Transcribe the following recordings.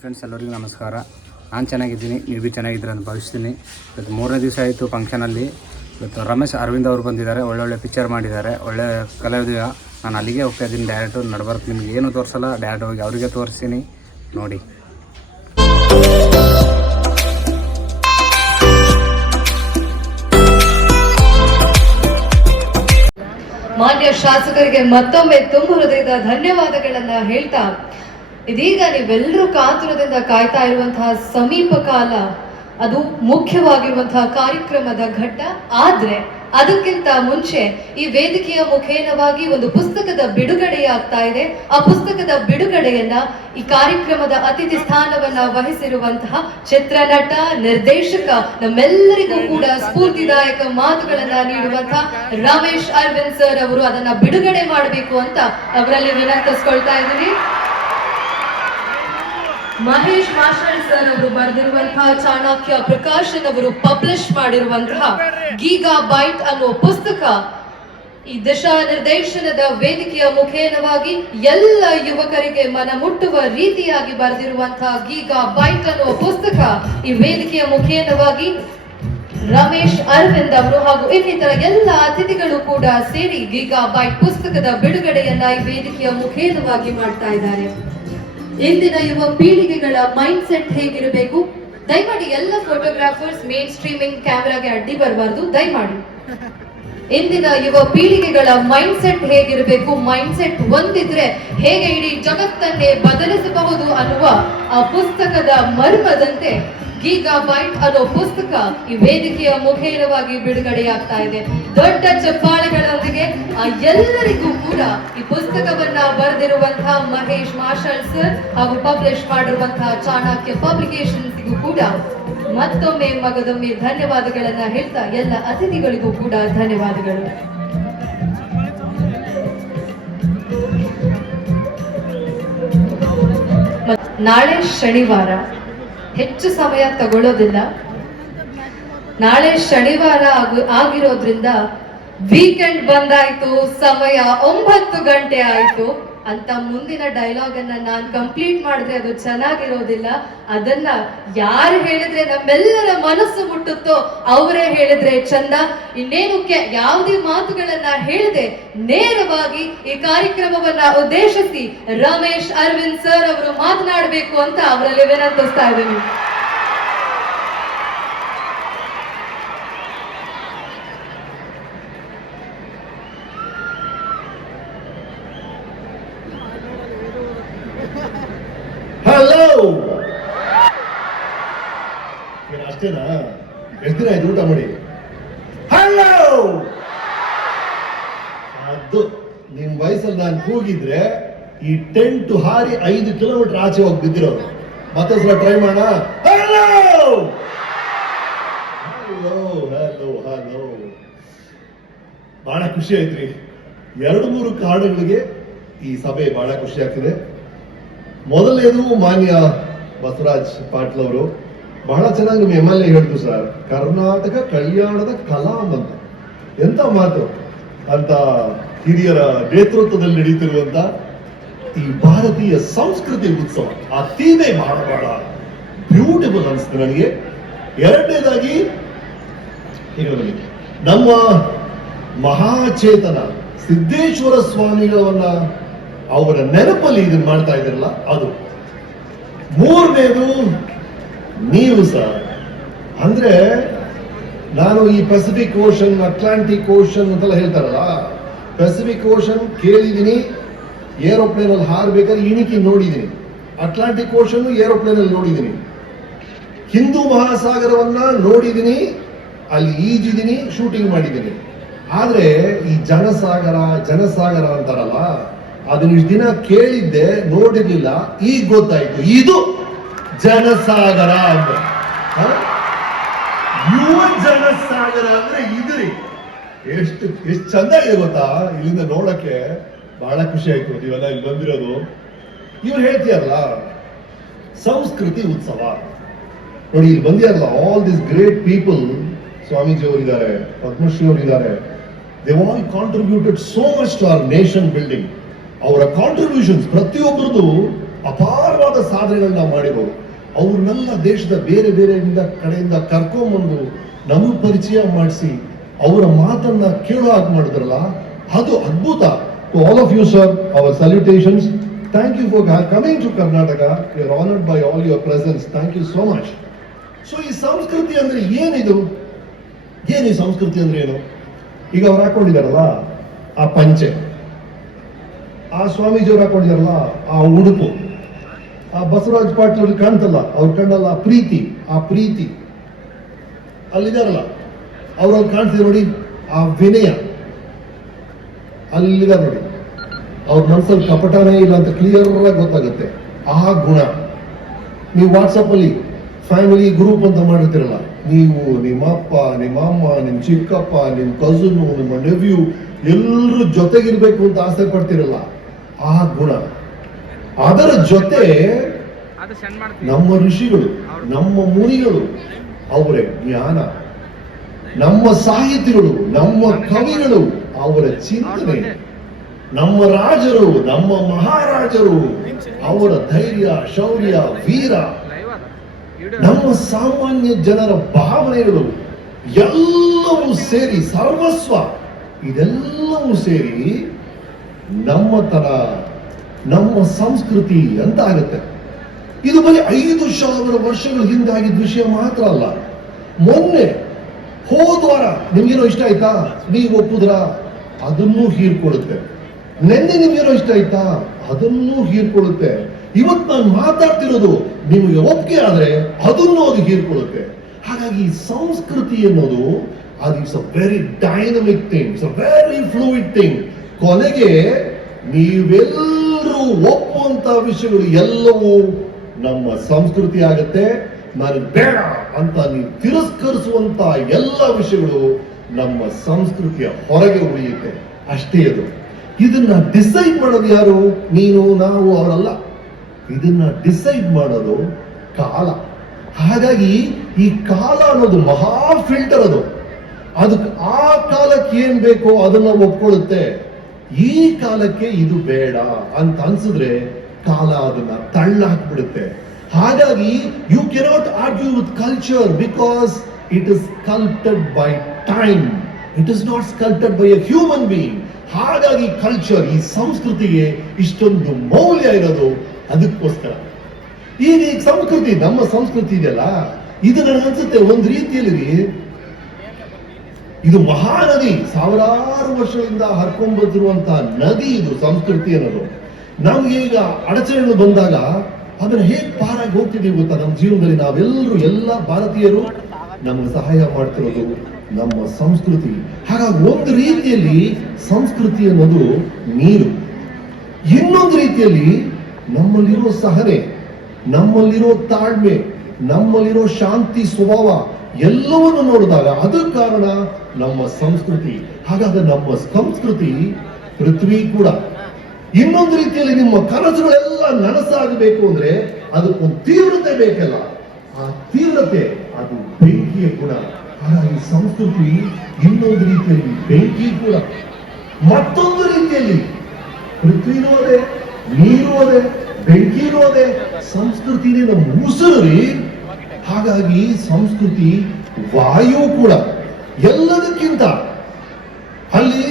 Friends ಎಲ್ಲರಿಗೂ ನಮಸ್ಕಾರ. ನಾನು ಚೆನ್ನಾಗಿದ್ದೀನಿ, ನೀವು ಭೀ ಚೆನ್ನಾಗಿದ್ದೀರ ಅಂತ ಭಾವಿಸ್ತೀನಿ. ಇವತ್ತು 3ನೇ ದಿವಸ ಆಯಿತು ಫಂಕ್ಷನಲ್ಲಿ. ಇವತ್ತು ರಮೇಶ್ ಅರವಿಂದ್ ಅವರು ಬಂದಿದ್ದಾರೆ, ಒಳ್ಳೊಳ್ಳೆ ಪಿಕ್ಚರ್ ಮಾಡಿದ್ದಾರೆ, ಒಳ್ಳೆ ಕಲಾವಿದ. ನಾನು ಅಲ್ಲಿಗೆ ಹೋಗ್ತಾ ಇದ್ದೀನಿ, ಡೈರೆಕ್ಟು ನಡ್ಬರ್ಕ್. ನಿಮ್ಗೆ ಏನು ತೋರಿಸಲ್ಲ, ಡೈರೆಕ್ಟ್ ಹೋಗಿ ಅವರಿಗೆ ತೋರಿಸ್ತೀನಿ ನೋಡಿ. ಮಾನ್ಯ ಶಾಸಕರಿಗೆ ಮತ್ತೊಮ್ಮೆ ತುಂಬ ಹೃದಯದ ಧನ್ಯವಾದಗಳನ್ನ ಹೇಳ್ತಾ, ಇದೀಗ ನೀವೆಲ್ಲರೂ ಕಾತುರದಿಂದ ಕಾಯ್ತಾ ಇರುವಂತಹ ಸಮೀಪ ಕಾಲ, ಅದು ಮುಖ್ಯವಾಗಿರುವಂತಹ ಕಾರ್ಯಕ್ರಮದ ಘಟ್ಟ. ಆದ್ರೆ ಅದಕ್ಕಿಂತ ಮುಂಚೆ ಈ ವೇದಿಕೆಯ ಮುಖೇನವಾಗಿ ಒಂದು ಪುಸ್ತಕದ ಬಿಡುಗಡೆಯಾಗ್ತಾ ಇದೆ. ಆ ಪುಸ್ತಕದ ಬಿಡುಗಡೆಯನ್ನ ಈ ಕಾರ್ಯಕ್ರಮದ ಅತಿಥಿ ಸ್ಥಾನವನ್ನ ವಹಿಸಿರುವಂತಹ ಚಿತ್ರನಟ, ನಿರ್ದೇಶಕ, ನಮ್ಮೆಲ್ಲರಿಗೂ ಕೂಡ ಸ್ಫೂರ್ತಿದಾಯಕ ಮಾತುಗಳನ್ನ ನೀಡುವಂತಹ ರಮೇಶ್ ಅರವಿಂದ್ ಸರ್ ಅವರು ಅದನ್ನ ಬಿಡುಗಡೆ ಮಾಡಬೇಕು ಅಂತ ಅವರಲ್ಲಿ ವಿನಂತಿಸ್ಕೊಳ್ತಾ ಇದ್ದೀನಿ. ಮಹೇಶ್ ಮಾಷಲ್ ಸರ್ ಅವರು ಬರೆದಿರುವಂತಹ ಚಾಣಕ್ಯ ಪ್ರಕಾಶನ್ ಅವರು ಪಬ್ಲಿಷ್ ಮಾಡಿರುವಂತಹ ಗೀಗಾ ಬೈಟ್ ಅನ್ನುವ ಪುಸ್ತಕ ಈ ದಿಶಾ ನಿರ್ದೇಶನದ ವೇದಿಕೆಯ ಮುಖೇನವಾಗಿ ಎಲ್ಲ ಯುವಕರಿಗೆ ಮನ ಮುಟ್ಟುವ ರೀತಿಯಾಗಿ ಬರೆದಿರುವಂತಹ ಗೀಗಾ ಬೈಟ್ ಅನ್ನುವ ಪುಸ್ತಕ ಈ ವೇದಿಕೆಯ ಮುಖೇನವಾಗಿ ರಮೇಶ್ ಅರವಿಂದ್ ಅವರು ಹಾಗೂ ಇನ್ನಿತರ ಎಲ್ಲ ಅತಿಥಿಗಳು ಕೂಡ ಸೇರಿ ಗೀಗಾ ಬೈಟ್ ಪುಸ್ತಕದ ಬಿಡುಗಡೆಯನ್ನ ಈ ವೇದಿಕೆಯ ಮುಖೇನವಾಗಿ ಮಾಡ್ತಾ ಇದ್ದಾರೆ. ಇಂದಿನ ಯುವ ಪೀಳಿಗೆಗಳ ಮೈಂಡ್ ಸೆಟ್ ಹೇಗಿರಬೇಕು? ದಯಮಾಡಿ ಎಲ್ಲ ಫೋಟೋಗ್ರಾಫರ್ಸ್ ಮೇನ್ ಸ್ಟ್ರೀಮಿಂಗ್ ಕ್ಯಾಮೆರಾಗೆ ಅಡ್ಡಿ ಬರಬಾರ್ದು, ದಯಮಾಡಿ. ಇಂದಿನ ಯುವ ಪೀಳಿಗೆಗಳ ಮೈಂಡ್ ಸೆಟ್ ಹೇಗಿರಬೇಕು? ಮೈಂಡ್ ಸೆಟ್ ಒಂದಿದ್ರೆ ಹೇಗೆ ಇಡೀ ಜಗತ್ತನ್ನೇ ಬದಲಿಸಬಹುದು ಅನ್ನುವ ಆ ಪುಸ್ತಕದ ಮರ್ಮದಂತೆ ಗೀಗಾ ಬೈಟ್ ಅನ್ನೋ ಪುಸ್ತಕ ಈ ವೇದಿಕೆಯ ಮುಖೇನವಾಗಿ ಬಿಡುಗಡೆಯಾಗ್ತಾ ಇದೆ. ದೊಡ್ಡ ಚಪ್ಪಾಳೆಗಳೊಂದಿಗೆ ಆ ಎಲ್ಲರಿಗೂ ಕೂಡ ಈ ಪುಸ್ತಕವನ್ನ ಬರೆದಿರುವಂತಹ ಮಹೇಶ್ ಮಾಷಲ್ ಸರ್ ಹಾಗೂ ಪಬ್ಲಿಷ್ ಮಾಡಿರುವಂತಹ ಚಾಣಕ್ಯ ಪಬ್ಲಿಕೇಶನ್ಸ್ಗೂ ಕೂಡ ಮತ್ತೊಮ್ಮೆ ಮಗದೊಮ್ಮೆ ಧನ್ಯವಾದಗಳನ್ನ ಹೇಳ್ತಾ, ಎಲ್ಲ ಅತಿಥಿಗಳಿಗೂ ಕೂಡ ಧನ್ಯವಾದಗಳು. ನಾಳೆ ಶನಿವಾರ, ಹೆಚ್ಚು ಸಮಯ ತಗೊಳ್ಳೋದಿಲ್ಲ. ನಾಳೆ ಶನಿವಾರ ಆಗಿರೋದ್ರಿಂದ ವೀಕೆಂಡ್ ಬಂದಾಯ್ತು, ಸಮಯ 9 ಗಂಟೆ ಆಯ್ತು ಅಂತ ಮುಂದಿನ ಡೈಲಾಗ್ ಅನ್ನ ನಾನು ಕಂಪ್ಲೀಟ್ ಮಾಡಿದ್ರೆ ಅದು ಚೆನ್ನಾಗಿರೋದಿಲ್ಲ. ಅದನ್ನ ಯಾರು ಹೇಳಿದ್ರೆ ನಮ್ಮೆಲ್ಲರ ಮನಸ್ಸು ಮುಟ್ಟುತ್ತೋ ಅವರೇ ಹೇಳಿದ್ರೆ ಚಂದ. ಇನ್ನೇನು ಯಾವುದೇ ಮಾತುಗಳನ್ನ ಹೇಳದೆ ನೇರವಾಗಿ ಈ ಕಾರ್ಯಕ್ರಮವನ್ನ ಉದ್ದೇಶಿಸಿ ರಮೇಶ್ ಅರವಿಂದ್ ಸರ್ ಅವರು ಮಾತನಾಡಬೇಕು ಅಂತ ಅವರಲ್ಲಿ ವಿನಂತಿಸ್ತಾ ಇದ್ದೀನಿ. ಹಲೋ, ಅಷ್ಟೇನಾ? ಎಷ್ಟು ದಿನ ಆಯ್ತು ಊಟ ಮಾಡಿ? ಹಲೋ, ಅದು ನಿಮ್ ವಯಸ್ಸಲ್ಲಿ ನಾನು ಕೂಗಿದ್ರೆ ಈ ಟೆಂಟ್ ಹಾರಿ 5 ಕಿಲೋಮೀಟರ್ ಆಚೆ ಹೋಗಿ ಬಿದ್ದಿರೋದು. ಮತ್ತೊಂದ್ಸಲ ಟ್ರೈ ಮಾಡೋಣ. Hello hello hello hello. ಬಹಳ ಖುಷಿ ಆಯ್ತ್ರಿ. 2-3 ಕಾರಣಗಳಿಗೆ ಈ ಸಭೆ ಬಹಳ ಖುಷಿ ಆಗ್ತಿದೆ. ಮೊದಲನೇದು, ಮಾನ್ಯ ಬಸವರಾಜ್ ಪಾಟೀಲ್ ಅವರು ಬಹಳ ಚೆನ್ನಾಗಿ ನಿಮ್ಮ MLA ಹೇಳಿದ್ರು ಸರ್, ಕರ್ನಾಟಕ ಕಲ್ಯಾಣದ ಕಲಾಂ ಅಂತ. ಎಂತ ಮಾತು! ಅಂತ ಹಿರಿಯರ ನೇತೃತ್ವದಲ್ಲಿ ನಡೀತಿರುವಂತ ಈ ಭಾರತೀಯ ಸಂಸ್ಕೃತಿ ಉತ್ಸವ, ಆ ಥೀಮೇ ಬಹಳ ಬಹಳ ಬ್ಯೂಟಿಫುಲ್ ಅನಿಸ್ತು ನನಗೆ. ಎರಡನೇದಾಗಿ, ನಮ್ಮ ಮಹಾಚೇತನ ಸಿದ್ದೇಶ್ವರ ಸ್ವಾಮಿಗಳವನ್ನ ಅವರ ನೆನಪಲ್ಲಿ ಇದನ್ನ ಮಾಡ್ತಾ ಇದ್ರಲ್ಲ ಅದು. ಮೂರನೇದು ನೀವು ಸರ್. ಅಂದ್ರೆ ನಾನು ಈ ಪೆಸಿಫಿಕ್ ಓಷನ್, ಅಟ್ಲಾಂಟಿಕ್ ಓಷನ್ ಅಂತೆಲ್ಲ ಹೇಳ್ತಾರಲ್ಲ, ಪೆಸಿಫಿಕ್ ಓಷನ್ ಕೇಳಿದೀನಿ, ಏರೋಪ್ಲೇನ್ ಅಲ್ಲಿ ಹಾರಬೇಕಾದ್ರೆ ಇಣಿಕಿ ನೋಡಿದೀನಿ. ಅಟ್ಲಾಂಟಿಕ್ ಓಷನ್ ಏರೋಪ್ಲೇನ್ ಅಲ್ಲಿ ನೋಡಿದೀನಿ. ಹಿಂದೂ ಮಹಾಸಾಗರವನ್ನ ನೋಡಿದೀನಿ, ಅಲ್ಲಿ ಈಜಿದೀನಿ, ಶೂಟಿಂಗ್ ಮಾಡಿದ್ದೀನಿ. ಆದ್ರೆ ಈ ಜನಸಾಗರ ಅಂತಾರಲ್ಲ, ಅದನ್ನ ಇಷ್ಟು ದಿನ ಕೇಳಿದ್ದೆ, ನೋಡಿರ್ಲಿಲ್ಲ. ಈಗ ಗೊತ್ತಾಯ್ತು ಇದು ಜನಸಾಗರ ಅಂದ್ರೆ. ಯುವ ಜನಸಾಗರ ಅಂದ್ರೆ ಇದ್ರಿ. ಎಷ್ಟು ಚಂದ ಇದೆ ಗೊತ್ತಾ? ಇಲ್ಲಿಂದ ನೋಡಕ್ಕೆ ಬಹಳ ಖುಷಿ ಆಯ್ತು. ನೀವೆಲ್ಲ ಇಲ್ಲಿ ಬಂದಿರೋದು. ಇವ್ರು ಹೇಳ್ತೀಯಲ್ಲ ಸಂಸ್ಕೃತಿ ಉತ್ಸವ ನೋಡಿ, ಇಲ್ಲಿ ಬಂದಿರಲ್ಲ ಆಲ್ ದಿಸ್ ಗ್ರೇಟ್ ಪೀಪಲ್. ಸ್ವಾಮೀಜಿ ಅವರಿದ್ದಾರೆ, ಪದ್ಮಶ್ರೀ ಅವರಿದ್ದಾರೆ. They all contributed so much to our nation building. ಅವರ ಕಾಂಟ್ರಿಬ್ಯೂಷನ್ಸ್ ಪ್ರತಿಯೊಬ್ಬರದು ಅಪಾರವಾದ ಸಾಧನೆಗಳನ್ನ ಮಾಡಿರೋರು. ಅವ್ರನ್ನೆಲ್ಲ ದೇಶದ ಬೇರೆ ಕಡೆಯಿಂದ ಕರ್ಕೊಂಡ್ಬಂದು ನಮಗೆ ಪರಿಚಯ ಮಾಡಿಸಿ ಅವರ ಮಾತನ್ನ ಕೇಳೋ ಹಾಗೆ ಮಾಡಿದ್ರಲ್ಲ, ಅದು ಅದ್ಭುತ. To all of you sir, our salutations. Thank you for coming to Karnataka. You are honoured by all your presence. Thank you so much. So ಈ ಸಂಸ್ಕೃತಿ ಅಂದ್ರೆ ಏನಿದು? ಏನು ಈ ಸಂಸ್ಕೃತಿ ಅಂದ್ರೆ ಏನು? ಈಗ ಅವ್ರು ಹಾಕೊಂಡಿದಾರಲ್ಲ ಆ ಪಂಚೆ, ಆ ಸ್ವಾಮೀಜಿಯವ್ರು ಹಾಕೊಂಡಿದಾರಲ್ಲ ಆ ಉಡುಪು, ಆ ಬಸವರಾಜ್ ಪಾಟೀಲ್ ಅವ್ರಿಗೆ ಕಾಣ್ತಲ್ಲ ಅವ್ರು ಕಣ್ಣಲ್ಲ ಆ ಪ್ರೀತಿ ಅಲ್ಲಿದಾರಲ್ಲ ಅವ್ರಲ್ಲಿ ಕಾಣ್ತಿದೆ ನೋಡಿ, ಆ ವಿನಯ ಅಲ್ಲಿದ್ದಾರೆ ನೋಡಿ. ಅವ್ರ ಮನಸ್ಸಲ್ಲಿ ಕಪಟನೇ ಇಲ್ಲ ಅಂತ ಕ್ಲಿಯರ್ ಆಗಿ ಗೊತ್ತಾಗುತ್ತೆ. ಆ ಗುಣ ನೀವು ವಾಟ್ಸಪ್ ಅಲ್ಲಿ ಫ್ಯಾಮಿಲಿ ಗ್ರೂಪ್ ಅಂತ ಮಾಡಿರ್ತೀರಲ್ಲ, ನೀವು, ನಿಮ್ಮ ಅಪ್ಪ, ನಿಮ್ಮ ಅಮ್ಮ, ನಿಮ್ಮ ಚಿಕ್ಕಪ್ಪ, ನಿಮ್ಮ ಕಸಿನ್, ನಿಮ್ಮ ನೆವ್ಯೂ ಎಲ್ಲರೂ ಜೊತೆಗಿರ್ಬೇಕು ಅಂತ ಆಸೆ ಪಡ್ತಿರಲ್ಲ, ಆ ಗುಣ. ಅದರ ಜೊತೆ ನಮ್ಮ ಋಷಿಗಳು, ನಮ್ಮ ಮುನಿಗಳು, ಅವರ ಜ್ಞಾನ, ನಮ್ಮ ಸಾಹಿತಿಗಳು, ನಮ್ಮ ಕವಿಗಳು, ಅವರ ಚಿಂತನೆ, ನಮ್ಮ ರಾಜರು, ನಮ್ಮ ಮಹಾರಾಜರು, ಅವರ ಧೈರ್ಯ, ಶೌರ್ಯ, ವೀರ, ನಮ್ಮ ಸಾಮಾನ್ಯ ಜನರ ಭಾವನೆಗಳು ಎಲ್ಲವೂ ಸೇರಿ, ಸರ್ವಸ್ವ ಇದೆಲ್ಲವೂ ಸೇರಿ ನಮ್ಮ ಸಂಸ್ಕೃತಿ ಅಂತ ಆಗುತ್ತೆ. ಇದು ಬರೀ 5,000 ವರ್ಷಗಳ ಹಿಂದಾಗಿದ್ದ ವಿಷಯ ಮಾತ್ರ ಅಲ್ಲ. ಮೊನ್ನೆ ಹೋದ್ವಾರ ನಿಮ್ಗೇನೋ ಇಷ್ಟ ಆಯ್ತಾ, ನೀವು ಒಪ್ಪುದ್ರ, ಅದನ್ನೂ ಹೀರ್ಕೊಳ್ಳುತ್ತೆ. ನೆನ್ನೆ ನಿಮ್ಗೇನೋ ಇಷ್ಟ ಆಯ್ತಾ, ಅದನ್ನೂ ಹೀರ್ಕೊಳ್ಳುತ್ತೆ. ಇವತ್ತು ನಾನು ಮಾತಾಡ್ತಿರೋದು ನಿಮಗೆ ಒಪ್ಪಿಗೆ ಆದ್ರೆ ಅದನ್ನು ಅದು ಹೀರ್ಕೊಳ್ಳುತ್ತೆ. ಹಾಗಾಗಿ ಸಂಸ್ಕೃತಿ ಅನ್ನೋದು ಅದು it's a very dynamic thing, it's a very fluid thing. ಕೊನೆಗೆ ನೀವೆಲ್ಲರೂ ಒಪ್ಪುವಂತ ವಿಷಯಗಳು ಎಲ್ಲವೂ ನಮ್ಮ ಸಂಸ್ಕೃತಿ ಆಗುತ್ತೆ. ನಾನು ಬೇಡ ಅಂತ ನೀವು ತಿರಸ್ಕರಿಸುವಂತ ಎಲ್ಲ ವಿಷಯಗಳು ನಮ್ಮ ಸಂಸ್ಕೃತಿಯ ಹೊರಗೆ ಉಳಿಯುತ್ತೆ. ಅಷ್ಟೇ ಅದು. ಇದನ್ನ ಡಿಸೈಡ್ ಮಾಡೋದು ಯಾರು? ನೀನು, ನಾವು, ಅವರಲ್ಲ. ಇದನ್ನ ಡಿಸೈಡ್ ಮಾಡೋದು ಕಾಲ. ಹಾಗಾಗಿ ಈ ಕಾಲ ಅನ್ನೋದು ಮಹಾ ಫಿಲ್ಟರ್. ಅದಕ್ಕೆ ಆ ಕಾಲಕ್ಕೆ ಏನ್ ಬೇಕೋ ಅದನ್ನ ಒಪ್ಕೊಳ್ಳುತ್ತೆ. ಈ ಕಾಲಕ್ಕೆ ಇದು ಬೇಡ ಅಂತ ಅನ್ಸಿದ್ರೆ ಕಾಲ ಅದನ್ನ ತಳ್ಳ ಹಾಕ್ಬಿಡುತ್ತೆ. ಹಾಗಾಗಿ you cannot argue with culture because it is sculpted by time. It is not sculpted by a human being. ಹಾಗಾಗಿ ಕಲ್ಚರ್, ಈ ಸಂಸ್ಕೃತಿಗೆ ಇಷ್ಟೊಂದು ಮೌಲ್ಯ ಇರೋದು ಅದಕ್ಕೋಸ್ಕರ. ಈಗ ಈ ಸಂಸ್ಕೃತಿ, ನಮ್ಮ ಸಂಸ್ಕೃತಿ ಇದೆಯಲ್ಲ, ಇದು ನನಗನ್ಸುತ್ತೆ ಒಂದು ರೀತಿಯಲ್ಲಿ ಇದು ಮಹಾನದಿ, ಸಾವಿರಾರು ವರ್ಷಗಳಿಂದ ಹರ್ಕೊಂಡ್ಬಂದಿರುವಂತಹ ನದಿ ಇದು ಸಂಸ್ಕೃತಿ ಅನ್ನೋದು. ನಮ್ಗೆ ಈಗ ಅಡಚಣೆಗಳು ಬಂದಾಗ ಅದನ್ನ ಹೇಗೆ ಪಾರಾಗಿ ಹೋಗ್ತಿದೀವಿ ಗೊತ್ತಾ? ನಮ್ಮ ಜೀವನದಲ್ಲಿ ನಾವೆಲ್ಲರೂ, ಎಲ್ಲ ಭಾರತೀಯರು ನಮ್ಗೆ ಸಹಾಯ ಮಾಡ್ತಿರೋದು ನಮ್ಮ ಸಂಸ್ಕೃತಿ. ಹಾಗಾಗಿ ಒಂದು ರೀತಿಯಲ್ಲಿ ಸಂಸ್ಕೃತಿ ಅನ್ನೋದು ನೀರು, ಇನ್ನೊಂದು ರೀತಿಯಲ್ಲಿ ನಮ್ಮಲ್ಲಿರೋ ಸಹನೆ, ನಮ್ಮಲ್ಲಿರೋ ತಾಳ್ಮೆ, ನಮ್ಮಲ್ಲಿರೋ ಶಾಂತಿ ಸ್ವಭಾವ ಎಲ್ಲವನ್ನು ನೋಡಿದಾಗ ಅದು ಕಾರಣ ನಮ್ಮ ಸಂಸ್ಕೃತಿ. ಹಾಗಾದ್ರೆ ನಮ್ಮ ಸಂಸ್ಕೃತಿ ಪೃಥ್ವಿ ಕೂಡ. ಇನ್ನೊಂದು ರೀತಿಯಲ್ಲಿ ನಿಮ್ಮ ಕನಸುಗಳೆಲ್ಲ ನನಸಾಗಬೇಕು ಅಂದ್ರೆ ಅದಕ್ಕೊಂದು ತೀವ್ರತೆ ಬೇಕಲ್ಲ, ಆ ತೀವ್ರತೆ ಅದು ಬೆಂಕಿಯ ಗುಣ. ಹಾಗಾಗಿ ಸಂಸ್ಕೃತಿ ಇನ್ನೊಂದು ರೀತಿಯಲ್ಲಿ ಬೆಂಕಿ ಕೂಡ. ಮತ್ತೊಂದು ರೀತಿಯಲ್ಲಿ ಪೃಥ್ವಿನೂ ಅದೇ, ನೀರು ಅದೇ, ಬೆಂಕಿನೂ ಅದೇ. ಸಂಸ್ಕೃತಿನೇ ನಮ್ಮ ಉಸಿರು. ಹಾಗಾಗಿ ಸಂಸ್ಕೃತಿ ವಾಯು ಕೂಡ. ಎಲ್ಲದಕ್ಕಿಂತ ಅಲ್ಲಿ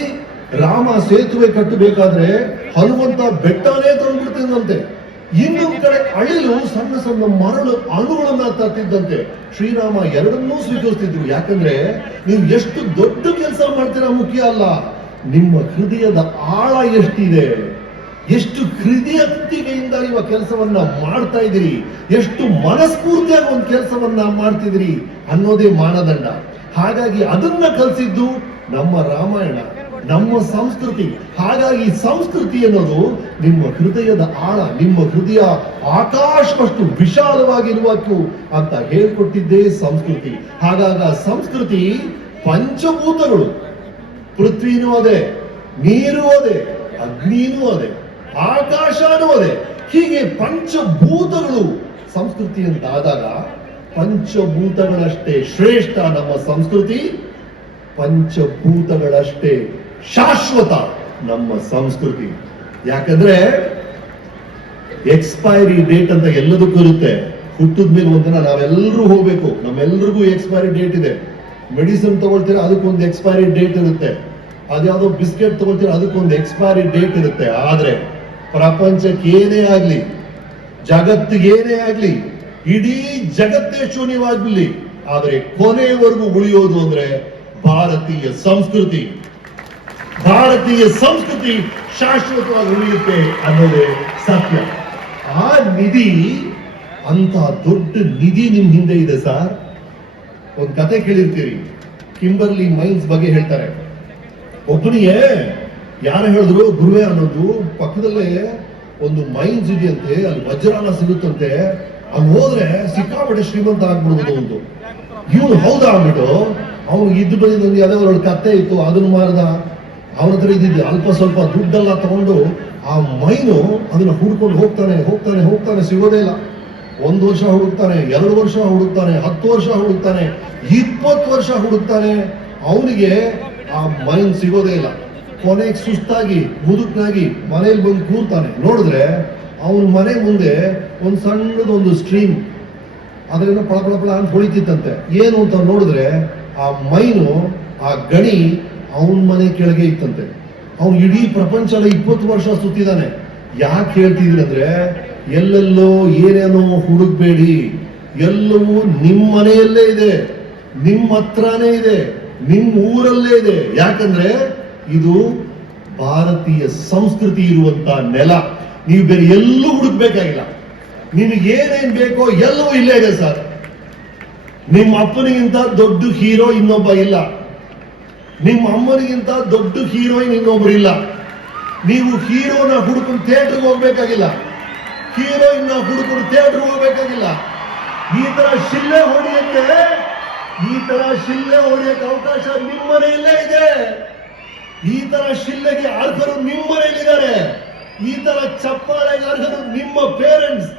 ರಾಮ ಸೇತುವೆ ಕಟ್ಟಬೇಕಾದ್ರೆ ಹನುಮಂತ ಬೆಟ್ಟನೇ ತಂದ್ಬಿಡ್ತಿದ್ದಂತೆ. ಇನ್ನೊಂದು ಕಡೆ ಅಳಿಲು ಸಣ್ಣ ಸಣ್ಣ ಮರಳು ಅಣುಗಳನ್ನ ತರ್ತಿದ್ದಂತೆ. ಶ್ರೀರಾಮ ಎರಡನ್ನೂ ಸ್ವೀಕರಿಸ್ತಿದ್ರು. ಯಾಕಂದ್ರೆ ನೀವು ಎಷ್ಟು ದೊಡ್ಡ ಕೆಲಸ ಮಾಡ್ತೀರಾ ಮುಖ್ಯ ಅಲ್ಲ, ನಿಮ್ಮ ಹೃದಯದ ಆಳ ಎಷ್ಟಿದೆ, ಎಷ್ಟು ಹೃದಯತೆಯಿಂದ ನೀವು ಕೆಲಸವನ್ನ ಮಾಡ್ತಾ ಇದ್ದೀರಿ, ಎಷ್ಟು ಮನಸ್ಫೂರ್ತಿಯಾಗಿ ಒಂದು ಕೆಲಸವನ್ನ ಮಾಡ್ತಿದ್ದೀರಿ ಅನ್ನೋದೇ ಮಾನದಂಡ. ಹಾಗಾಗಿ ಅದನ್ನ ಕಲಿಸಿದ್ದು ನಮ್ಮ ರಾಮಾಯಣ, ನಮ್ಮ ಸಂಸ್ಕೃತಿ. ಹಾಗಾಗಿ ಸಂಸ್ಕೃತಿ ಅನ್ನೋದು ನಿಮ್ಮ ಹೃದಯದ ಆಳ, ನಿಮ್ಮ ಹೃದಯ ಆಕಾಶವಷ್ಟು ವಿಶಾಲವಾಗಿರುವಷ್ಟು ಅಂತ ಹೇಳ್ಕೊಟ್ಟಿದ್ದೇ ಸಂಸ್ಕೃತಿ. ಹಾಗಾಗ ಸಂಸ್ಕೃತಿ ಪಂಚಭೂತಗಳು, ಪೃಥ್ವಿನೂ ಅದೇ, ನೀರು ಅದೇ, ಅಗ್ನಿನೂ ಅದೇ, ಆಕಾಶನೂ ಅದೇ. ಹೀಗೆ ಪಂಚಭೂತಗಳು ಸಂಸ್ಕೃತಿ ಅಂತ ಆದಾಗ ಪಂಚಭೂತಗಳಷ್ಟೇ ಶ್ರೇಷ್ಠ ನಮ್ಮ ಸಂಸ್ಕೃತಿ, ಪಂಚಭೂತಗಳಷ್ಟೇ ಶಾಶ್ವತ ನಮ್ಮ ಸಂಸ್ಕೃತಿ. ಯಾಕಂದ್ರೆ ಎಕ್ಸ್ಪೈರಿ ಡೇಟ್ ಅಂತ ಎಲ್ಲದಕ್ಕೂ ಇರುತ್ತೆ. ಹುಟ್ಟಿದ ಮೇಲೆ ಒಂದಿನ ನಾವೆಲ್ಲರೂ ಹೋಗ್ಬೇಕು, ನಮ್ಮೆಲ್ರಿಗೂ ಎಕ್ಸ್ಪೈರಿ ಡೇಟ್ ಇದೆ. ಮೆಡಿಸಿನ್ ತಗೊಳ್ತೀರಾ ಅದಕ್ಕೊಂದು ಎಕ್ಸ್ಪೈರಿ ಡೇಟ್ ಇರುತ್ತೆ, ಅದ್ಯಾವುದೋ ಬಿಸ್ಕೆಟ್ ತಗೊಳ್ತೀರಾ ಅದಕ್ಕೊಂದು ಎಕ್ಸ್ಪೈರಿ ಡೇಟ್ ಇರುತ್ತೆ. ಆದ್ರೆ ಪ್ರಪಂಚಕ್ಕೆ ಏನೇ ಆಗ್ಲಿ, ಜಗತ್ತಿಗೇನೇ ಆಗ್ಲಿ, ಇಡೀ ಜಗತ್ತೇ ಶೂನ್ಯವಾಗ್ಲಿ, ಆದ್ರೆ ಕೊನೆಯವರೆಗೂ ಉಳಿಯೋದು ಅಂದ್ರೆ ಭಾರತೀಯ ಸಂಸ್ಕೃತಿ. ಭಾರತೀಯ ಸಂಸ್ಕೃತಿ ಶಾಶ್ವತವಾಗಿ ಉಳಿಯುತ್ತೆ ಅನ್ನೋದೇ ಸತ್ಯ. ಆ ನಿಧಿ, ಅಂತ ದೊಡ್ಡ ನಿಧಿ ನಿಮ್ ಹಿಂದೆ ಇದೆ ಸರ್. ಒಂದ್ ಕತೆ ಕೇಳಿರ್ತೀರಿ, ಕಿಂಬರ್ಲಿ ಮೈನ್ಸ್ ಬಗ್ಗೆ ಹೇಳ್ತಾರೆ. ಒಬ್ಬನಿಗೆ ಯಾರು ಹೇಳಿದ್ರು, ಗುರುವೇ ಅನ್ನೋದು ಪಕ್ಕದಲ್ಲೇ ಒಂದು ಮೈನ್ಸ್ ಇದೆಯಂತೆ, ಅಲ್ಲಿ ವಜ್ರಾನ ಸಿಗುತ್ತಂತೆ, ಅಲ್ಲಿ ಹೋದ್ರೆ ಸಿಕ್ಕಾಪಟ್ಟೆ ಶ್ರೀಮಂತ ಆಗ್ಬಿಡ್ಬೋದು ಒಂದು. ಇವನು ಹೌದಾ ಅಂದ್ಬಿಟ್ಟು ಅವನು ಇದ್ದು ಬಂದಿದ್ದು ಯಾವುದೋ ಒಂದು ಕತ್ತೆ ಇತ್ತು, ಅದನ್ನು ಮಾರ್ದ. ಅವನ ಹತ್ರ ಇದ್ದಿದ್ದು ಅಲ್ಪ ಸ್ವಲ್ಪ ದುಡ್ಡೆಲ್ಲ ತಗೊಂಡು ಆ ಮೈನು ಅದನ್ನ ಹುಡ್ಕೊಂಡು ಹೋಗ್ತಾನೆ ಹೋಗ್ತಾನೆ ಹೋಗ್ತಾನೆ, ಸಿಗೋದೇ ಇಲ್ಲ. 1 ವರ್ಷ ಹುಡುಕ್ತಾನೆ, 2 ವರ್ಷ ಹುಡುಕ್ತಾನೆ, 10 ವರ್ಷ ಹುಡುಕ್ತಾನೆ, 20 ವರ್ಷ ಹುಡುಕ್ತಾನೆ, ಅವನಿಗೆ ಆ ಮೈನ್ ಸಿಗೋದೇ ಇಲ್ಲ. ಕೊನೆಗೆ ಸುಸ್ತಾಗಿ ಮುದುಕನಾಗಿ ಮನೇಲಿ ಬಂದು ಕೂರ್ತಾನೆ. ನೋಡಿದ್ರೆ ಅವನ ಮನೆ ಮುಂದೆ ಒಂದು ಸಣ್ಣದೊಂದು ಸ್ಟ್ರೀಮ್, ಅದ್ರೇನೋ ಪಳಪಳ ಅಂತ ಹೊಳಿತಿತ್ತಂತೆ. ಏನು ಅಂತ ನೋಡಿದ್ರೆ ಆ ಮೈನು, ಆ ಗಣಿ ಅವನ ಮನೆ ಕೆಳಗೆ ಇತ್ತಂತೆ. ಅವನು ಇಡೀ ಪ್ರಪಂಚ 20 ವರ್ಷ ಸುತ್ತಿದ್ದಾನೆ. ಯಾಕೆ ಹೇಳ್ತಿದ್ರಿ ಅಂದ್ರೆ, ಎಲ್ಲೆಲ್ಲೋ ಏನೇನೋ ಹುಡುಕ್ಬೇಡಿ, ಎಲ್ಲವೂ ನಿಮ್ಮ ಮನೆಯಲ್ಲೇ ಇದೆ, ನಿಮ್ಮ ಹತ್ರನೇ ಇದೆ, ನಿಮ್ಮ ಊರಲ್ಲೇ ಇದೆ. ಯಾಕಂದ್ರೆ ಇದು ಭಾರತೀಯ ಸಂಸ್ಕೃತಿ ಇರುವಂತ ನೆಲ. ನೀವು ಬೇರೆ ಎಲ್ಲೂ ಹುಡುಕ್ಬೇಕಾಗಿಲ್ಲ, ನಿಮಗೆ ಏನೇನ್ ಬೇಕೋ ಎಲ್ಲವೂ ಇಲ್ಲೇ ಇದೆ ಸರ್. ನಿಮ್ಮ ಅಪ್ಪನಿಗಿಂತ ದೊಡ್ಡ ಹೀರೋ ಇನ್ನೊಬ್ಬ ಇಲ್ಲ, ನಿಮ್ಮ ಅಮ್ಮನಿಗಿಂತ ದೊಡ್ಡ ಹೀರೋಯಿನ್ ಇನ್ನೊಬ್ರು ಇಲ್ಲ. ನೀವು ಹೀರೋನ ಹುಡುಕೊಂಡು ಥಿಯೇಟರ್ಗೆ ಹೋಗ್ಬೇಕಾಗಿಲ್ಲ, ಹೀರೋಯಿನ್ ಹುಡುಕೊಂಡು ಥಿಯೇಟರ್ ಹೋಗ್ಬೇಕಾಗಿಲ್ಲ. ಈ ತರ ಶಿಲ್ಲೆ ಹೊಡೆಯಕ್ಕೆ ಅವಕಾಶ ನಿಮ್ಮ ಮನೆಯಲ್ಲೇ ಇದೆ. ಈ ತರ ಶಿಲ್ಲೆಗೆ ಅರ್ಹರು ನಿಮ್ಮ ಮನೆಯಲ್ಲಿದ್ದಾರೆ. ಈ ತರ ಚಪ್ಪಾಳೆಗೆ ಅರ್ಹರು ನಿಮ್ಮ ಪೇರೆಂಟ್ಸ್,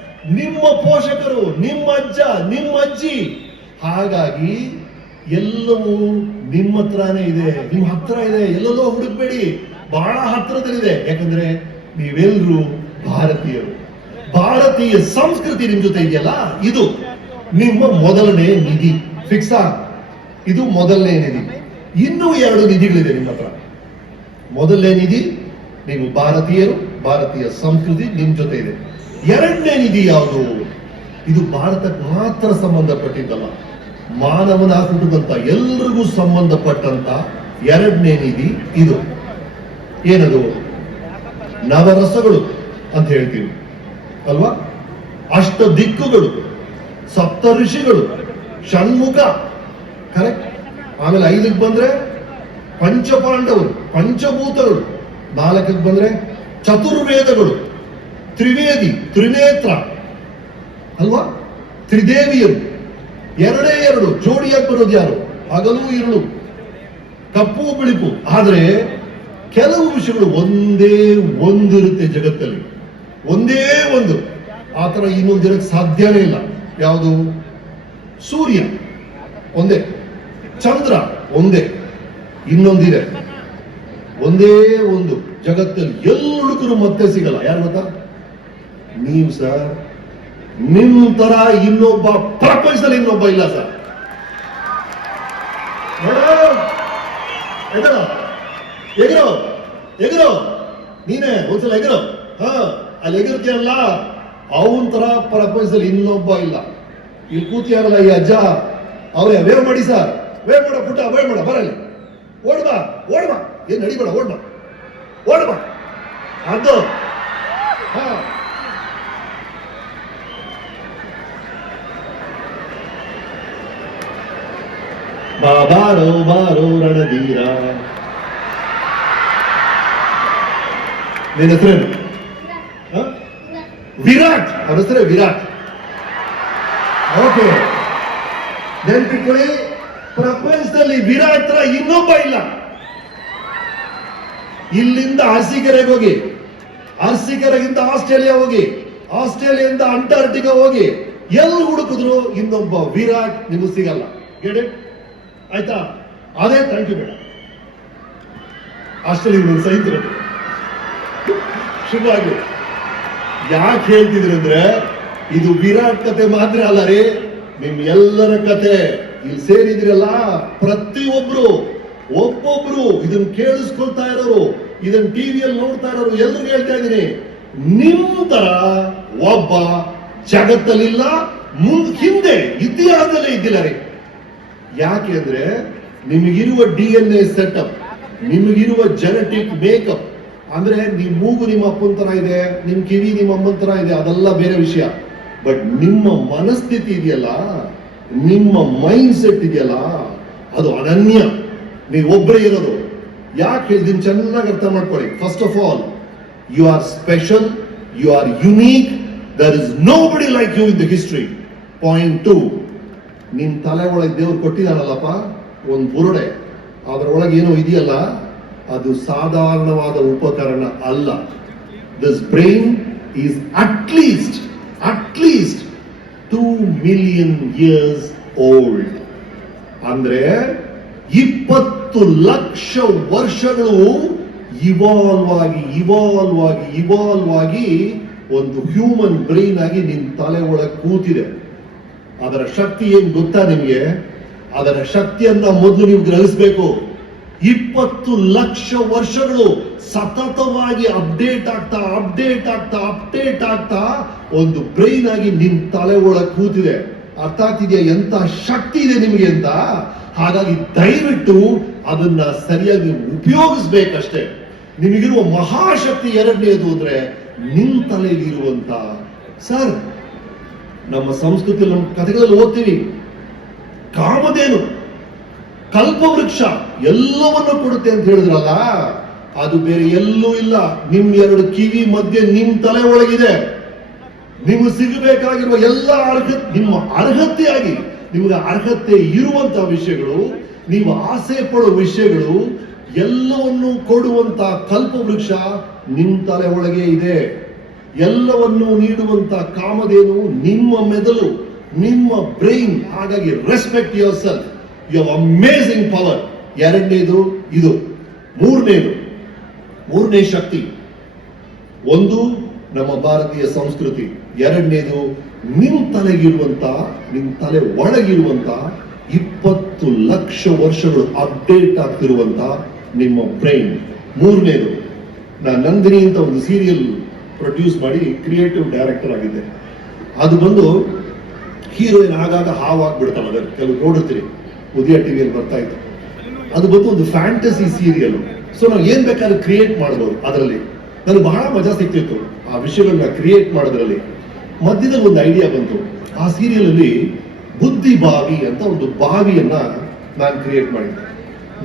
ನಿಮ್ಮ ಪೋಷಕರು, ನಿಮ್ಮ ಅಜ್ಜ, ನಿಮ್ಮ ಅಜ್ಜಿ. ಹಾಗಾಗಿ ಎಲ್ಲವೂ ನಿಮ್ಮ ಹತ್ರನೇ ಇದೆ, ನಿಮ್ಮ ಹತ್ರ ಇದೆ, ಎಲ್ಲೆಲ್ಲೋ ಹುಡುಕ್ಬೇಡಿ, ಬಹಳ ಹತ್ರದಲ್ಲಿದೆ. ಯಾಕಂದ್ರೆ ನೀವೆಲ್ಲರೂ ಭಾರತೀಯರು. ಭಾರತೀಯ ಸಂಸ್ಕೃತಿ ನಿಮ್ ಜೊತೆ ಇದೆಯಲ್ಲ, ಇದು ನಿಮ್ಮ ಮೊದಲನೇ ನಿಧಿ. ಫಿಕ್ಸ್ ಇದು ಮೊದಲನೇ ನಿಧಿ. ಇನ್ನೂ 2 ನಿಧಿಗಳಿದೆ ನಿಮ್ಮ ಹತ್ರ. ಮೊದಲನೇ ನಿಧಿ ನೀವು ಭಾರತೀಯರು, ಭಾರತೀಯ ಸಂಸ್ಕೃತಿ ನಿಮ್ ಜೊತೆ ಇದೆ. 2ನೇ ನಿಧಿ ಯಾವುದು? ಇದು ಭಾರತಕ್ಕೆ ಮಾತ್ರ ಸಂಬಂಧಪಟ್ಟಿದ್ದಲ್ಲ, ಮಾನವನ ಹುಟ್ಟುದಂತ ಎಲ್ರಿಗೂ ಸಂಬಂಧಪಟ್ಟಂತ 2ನೇ ನಿಧಿ ಇದು. ಏನದು? ನವರಸಗಳು ಅಂತ ಹೇಳ್ತೀವಿ ಅಲ್ವಾ? ಅಷ್ಟ ದಿಕ್ಕುಗಳು, ಸಪ್ತ ಋಷಿಗಳು, ಷಣ್ಮುಖ, ಕರೆಕ್ಟ್. ಆಮೇಲೆ 5ಕ್ಕೆ ಬಂದ್ರೆ ಪಂಚಪಾಂಡವರು, ಪಂಚಭೂತಗಳು. 4ಕ್ಕೆ ಬಂದ್ರೆ ಚತುರ್ವೇದಗಳು, ತ್ರಿವೇದಿ, ತ್ರಿನೇತ್ರ ಅಲ್ವಾ? ತ್ರಿದೇವಿಯರು. 2 ಜೋಡಿಯಾಗಿ ಬರೋದು ಯಾರು? ಹಗಲು ಇರುಳು, ಕಪ್ಪು ಬಿಳುಪು. ಆದ್ರೆ ಕೆಲವು ವಿಷಯಗಳು ಒಂದೇ ಒಂದಿರುತ್ತೆ ಜಗತ್ತಲ್ಲಿ, ಒಂದೇ ಒಂದು. ಆತರ ಇನ್ನೊಂದಿರಕ್ಕೆ ಸಾಧ್ಯನೇ ಇಲ್ಲ. ಯಾವುದು? ಸೂರ್ಯ ಒಂದೇ, ಚಂದ್ರ ಒಂದೇ, ಇನ್ನೊಂದಿದೆ ಒಂದೇ ಒಂದು ಜಗತ್ತಲ್ಲಿ. ಎಲ್ಲುಡುಕರು ಮತ್ತೆ ಸಿಗಲ್ಲ. ಯಾರು ಗೊತ್ತಾ? ನೀವು ಸರ್. ನಿಮ್ ತರ ಇನ್ನೊಬ್ಬ ಪ್ರಪಂಚದಲ್ಲಿ ಇನ್ನೊಬ್ಬ ಇಲ್ಲ ಸರ್. ಎಗರೋ ಎಗರೋ, ನೀನೇ ಒಂದ್ಸಲ ಎಗರೋ. ಅಲ್ಲಿ ಎಗಿರ್ತೀಯಲ್ಲ, ಅವನ್ ತರ ಪ್ರಪಂಚದಲ್ಲಿ ಇನ್ನೊಬ್ಬ ಇಲ್ಲ. ಇಲ್ಲಿ ಕೂತಿಯಾರಲ್ಲ ಈ ಅಜ್ಜ, ಅವರೇ ವೇವ್ ಮಾಡಿ ಸರ್, ವೇವ್ ಮಾಡ ಪುಟ್ಟ, ವೇವ್ ಮಾಡ, ಬರಲಿ, ಓಡ್ಬಾ ಓಡ್ಬಾ, ಏನ್ ನಡಿಬೇಡ, ಓಡ್ಬಾ ಓಡ್ಬಾ. ಅದು ಬಾರೋ ಬಾರೋ ರಣಧೀರ. ನಿನ್ನ ಹೆಸರೇನು? ವಿರಾಟ್. ಅವನ ಹೆಸರೇ ವಿರಾಟ್. ಓಕೆ, ನೆನ್ಪಿಟ್ಕೊಳ್ಳಿ, ಪ್ರಪಂಚದಲ್ಲಿ ವಿರಾಟ್ ತರ ಇನ್ನೊಬ್ಬ ಇಲ್ಲ. ಇಲ್ಲಿಂದ ಅರಸೀಕೆರೆಗೆ ಹೋಗಿ, ಅರಸೀಕೆರೆಗಿಂದ ಆಸ್ಟ್ರೇಲಿಯಾ ಹೋಗಿ, ಆಸ್ಟ್ರೇಲಿಯಾದಿಂದ ಅಂಟಾರ್ಟಿಕಾ ಹೋಗಿ, ಎಲ್ಲಿ ಹುಡುಕಿದ್ರು ಇನ್ನೊಬ್ಬ ವಿರಾಟ್ ನಿಮಗೆ ಸಿಗಲ್ಲ. Get it? ಆಯ್ತಾ? ಅದೇ ಥ್ಯಾಂಕ್ ಯು ಬೇಡ. ಆಸ್ಟ್ರೇಲಿಯಾ ಸಹಿತ ಶುಭ ಆಗಿ ಯಾಕೆ ಹೇಳ್ತಿದ್ರಿ ಅಂದ್ರೆ ಇದು ವಿರಾಟ್ ಕತೆ ಮಾತ್ರ ಅಲ್ಲ ರೀ, ನಿಮ್ ಎಲ್ಲರ ಕತೆ. ಇಲ್ಲಿ ಸೇರಿದ್ರಲ್ಲ ಪ್ರತಿಯೊಬ್ರು ಒಬ್ಬೊಬ್ರು ಇದನ್ನ ಕೇಳಿಸ್ಕೊಳ್ತಾ ಇರೋರು, ಇದನ್ನ ಟಿವಿಯಲ್ಲಿ ನೋಡ್ತಾ ಇರೋರು ಎಲ್ರಿಗೂ ಹೇಳ್ತಾ ಇದ್ದೀನಿ, ನಿಮ್ ತರ ಒಬ್ಬ ಜಗತ್ತಲ್ಲಿಲ್ಲ, ಹಿಂದೆ ಇತಿಹಾಸದಲ್ಲೇ ಇದ್ದಿಲ್ಲ ರೀ. ಯಾಕೆ ಅಂದ್ರೆ ನಿಮಗಿರುವ DNA ಸೆಟಪ್, ನಿಮಗಿರುವ ಜೆನೆಟಿಕ್ ಮೇಕಪ್, ಅಂದ್ರೆ ನಿಮ್ ಮೂಗು ನಿಮ್ಮ ಅಪ್ಪನ ತರ ಇದೆ, ನಿಮ್ ಕಿವಿ ನಿಮ್ಮ ಅಮ್ಮನ ತರ ಇದೆ, ಅದೆಲ್ಲ ಬೇರೆ ವಿಷಯ. ಬಟ್ ನಿಮ್ಮ ಮನಸ್ಥಿತಿ ಇದೆಯಲ್ಲ, ನಿಮ್ಮ ಮೈಂಡ್ ಸೆಟ್ ಇದೆಯಲ್ಲ, ಅದು ಅನನ್ಯ. ನೀವು ಒಬ್ಬರೇ ಇರೋದು. ಯಾಕೆ ಹೇಳಿದೀನಿ ಚೆನ್ನಾಗಿ ಅರ್ಥ ಮಾಡ್ಕೊಳ್ಳಿ. First of all, you are special, you are unique, there is nobody like you in the history. Point 2, ನಿಮ್ ತಲೆ ಒಳಗೆ ದೇವ್ರು ಕೊಟ್ಟಿದಾನಲ್ಲಪ್ಪ ಒಂದು ಬುರುಡೆ, ಅದರೊಳಗೆ ಏನೋ ಇದೆಯಲ್ಲ, ಅದು ಸಾಧಾರಣವಾದ ಉಪಕರಣ ಅಲ್ಲ. This brain is at least 2 million years old. ಅಂದ್ರೆ 20 ಲಕ್ಷ ವರ್ಷಗಳು ಇವಾಲ್ವ್ ಆಗಿ ಒಂದು ಹ್ಯೂಮನ್ ಬ್ರೈನ್ ಆಗಿ ನಿಮ್ ತಲೆ ಒಳಗೆ ಕೂತಿದೆ. ಅದರ ಶಕ್ತಿ ಏನ್ ಗೊತ್ತಾ ನಿಮ್ಗೆ? ಅದರ ಶಕ್ತಿಯನ್ನ ಮೊದಲು ನೀವು ಗ್ರಹಿಸಬೇಕು. 20 ಲಕ್ಷ ವರ್ಷಗಳು ಸತತವಾಗಿ ಅಪ್ಡೇಟ್ ಆಗ್ತಾ ಒಂದು ಬ್ರೈನ್ ಆಗಿ ನಿಮ್ ತಲೆ ಒಳಗೆ ಕೂತಿದೆ. ಅರ್ಥ ಆಗ್ತಿದೆಯಾ ಎಂತ ಶಕ್ತಿ ಇದೆ ನಿಮಗೆ ಅಂತ? ಹಾಗಾಗಿ ದಯವಿಟ್ಟು ಅದನ್ನ ಸರಿಯಾಗಿ ಉಪಯೋಗಿಸ್ಬೇಕಷ್ಟೇ. ನಿಮಗಿರುವ ಮಹಾಶಕ್ತಿ ಎರಡನೇದು ಅಂದ್ರೆ ನಿಮ್ ತಲೆಯಲ್ಲಿರುವಂತ, ಸರ್ ನಮ್ಮ ಸಂಸ್ಕೃತಿ, ನಮ್ಮ ಕಥೆಗಳಲ್ಲಿ ಓದ್ತೀವಿ, ಕಾಮಧೇನು, ಕಲ್ಪವೃಕ್ಷ ಎಲ್ಲವನ್ನು ಕೊಡುತ್ತೆ ಅಂತ ಹೇಳಿದ್ರಲ್ಲ, ಅದು ಬೇರೆ ಎಲ್ಲೂ ಇಲ್ಲ, ನಿಮ್ 2 ಕಿವಿ ಮಧ್ಯೆ ನಿಮ್ ತಲೆ ಒಳಗಿದೆ. ನಿಮ್ಗೆ ಸಿಗಬೇಕಾಗಿರುವ ಎಲ್ಲ ನಿಮ್ಮ ಅರ್ಹತೆಯಾಗಿ, ನಿಮ್ಗೆ ಅರ್ಹತೆ ಇರುವಂತ ವಿಷಯಗಳು, ನೀವು ಆಸೆ ಪಡೋ ವಿಷಯಗಳು ಎಲ್ಲವನ್ನು ಕೊಡುವಂತ ಕಲ್ಪವೃಕ್ಷ ನಿಮ್ ತಲೆ ಒಳಗೆ ಇದೆ. ಎಲ್ಲವನ್ನು ನೀಡುವಂತ ಕಾಮಧೇನು ನಿಮ್ಮ ಮೆದುಳು, ನಿಮ್ಮ ಬ್ರೈನ್. ಹಾಗಾಗಿ respect yourself, you have amazing power. ಎರಡನೇದು ಇದು. ಮೂರನೇ ಶಕ್ತಿ, ಒಂದು ನಮ್ಮ ಭಾರತೀಯ ಸಂಸ್ಕೃತಿ, ಎರಡನೇದು ನಿಮ್ ತಲೆಗಿರುವಂತ, ನಿಮ್ ತಲೆ ಒಳಗಿರುವಂತ 20 ಲಕ್ಷ ವರ್ಷಗಳು ಅಪ್ಡೇಟ್ ಆಗ್ತಿರುವಂತ ನಿಮ್ಮ ಬ್ರೈನ್. ಮೂರನೇದು, ನಾನು ನಂದಿನಿ ಅಂತ ಒಂದು ಸೀರಿಯಲ್ ಪ್ರೊಡ್ಯೂಸ್ ಮಾಡಿ ಕ್ರಿಯೇಟಿವ್ ಡೈರೆಕ್ಟರ್ ಆಗಿದ್ದೆ. ಅದು ಬಂದು ಹೀರೋಯಿನ್ ಆಗಾಗ ಹಾವಾಗ್ಬಿಡ್ತಾಳೆ. ಅದನ್ನು ಕೆಲವು ನೋಡಿರ್ತೀರಿ, ಉದಯ ಟಿವಿಯಲ್ಲಿ ಬರ್ತಾ ಇತ್ತು. ಅದು ಬಂದು ಒಂದು ಫ್ಯಾಂಟಸಿ ಸೀರಿಯಲ್. ಸೊ ನಾವು ಏನ್ ಬೇಕಾದ್ರೂ ಕ್ರಿಯೇಟ್ ಮಾಡ್ಬೋದು ಅದರಲ್ಲಿ. ನನಗೆ ಬಹಳ ಮಜಾ ಸಿಕ್ತಿತ್ತು ಆ ವಿಷಯಗಳನ್ನ ಕ್ರಿಯೇಟ್ ಮಾಡೋದ್ರಲ್ಲಿ. ಮಧ್ಯದಲ್ಲಿ ಒಂದು ಐಡಿಯಾ ಬಂತು. ಆ ಸೀರಿಯಲ್ ಅಲ್ಲಿ ಬುದ್ಧಿ ಬಾವಿ ಅಂತ ಒಂದು ಬಾವಿಯನ್ನ ನಾನು ಕ್ರಿಯೇಟ್ ಮಾಡಿದ್ದೆ.